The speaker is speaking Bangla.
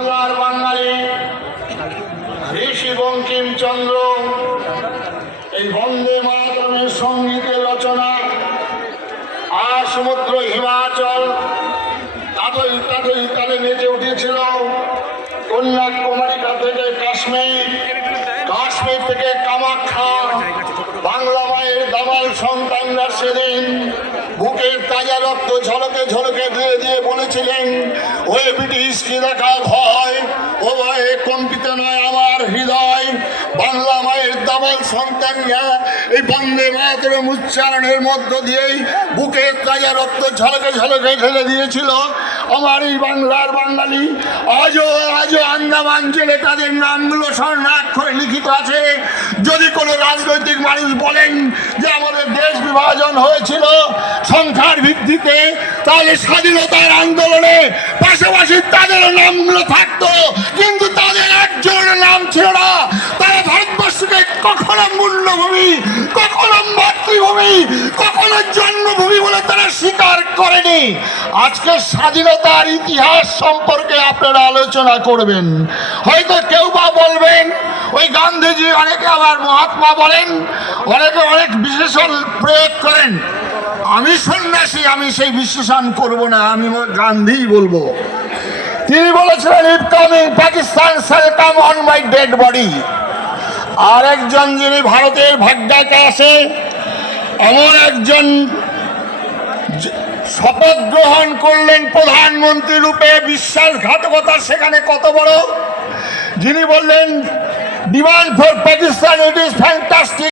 বাংলার বাঙালি ঋষি বঙ্কিমচন্দ্র এই বন্দে মাতরমের সঙ্গীতের রচনা আর সমুদ্র হিমাচল তাদের তালে মেতে উঠেছিল। কন্যাকুমারিকা থেকে কাশ্মীর, কাশ্মীর থেকে কামাখ্যা, বাংলা মায়ের দামাল সন্তানরা সেদিন বুকের তাজা রক্ত ঝলকে ঝলকে দিয়ে দিয়ে বলেছিলেন, ওই ব্রিটিশকে দেখা ভয়, ও ভয়ে কম্পিত নয় আমার হৃদয়। বাংলা মায়ের দামাল সন্তানরা এই বন্দে মাতরম উচ্চারণের মধ্য দিয়েই বুকের তাজা রক্ত ঝলকে ঝলকে ঢেলে দিয়েছিল। আমার এই বাংলার বাঙালি আজও আন্দামান জেলে তাদের নামগুলো স্বর্ণাক্ষরে লিখিত আছে। যদি কোনো রাজনৈতিক মানুষ বলেন যে আমাদের দেশ বিভাজন হয়েছিল সংখ্যার ভিত্তিতে, তাহলে স্বাধীনতার আন্দোলনে পাশাপাশি তাদেরও নামগুলো থাকতো, কিন্তু তাদের একজনের নাম ছিল না। তারা ভারতবর্ষকে কখনো মূল্যভূমি, কখনো মাতৃভূমি, কখনো জন্মভূমি বলে তারা স্বীকার করেনি। আজকে স্বাধীনতার ইতিহাস সম্পর্কে আপনারা আলোচনা করবেন, হয়তো কেউ বা বলবেন ওই গান্ধীজি, অনেকে আবার মহাত্মা বলেন, অনেকে অনেক বিশেষণ প্রয়োগ করেন। আমি সন্ন্যাসী, আমি সেই বিশ্লেষণ করব না, আমি গান্ধী বলবো। তিনি বলেছিলেন, if coming Pakistan shall come on my dead body। আর একজন যিনি ভারতের ভাগ্যাকে আসে এমন একজন শপথ গ্রহণ করলেন প্রধানমন্ত্রী রূপে, বিশ্বাসঘাতকতা সেখানে কত বড়, যিনি বললেন, demand for Pakistan it is fantastic.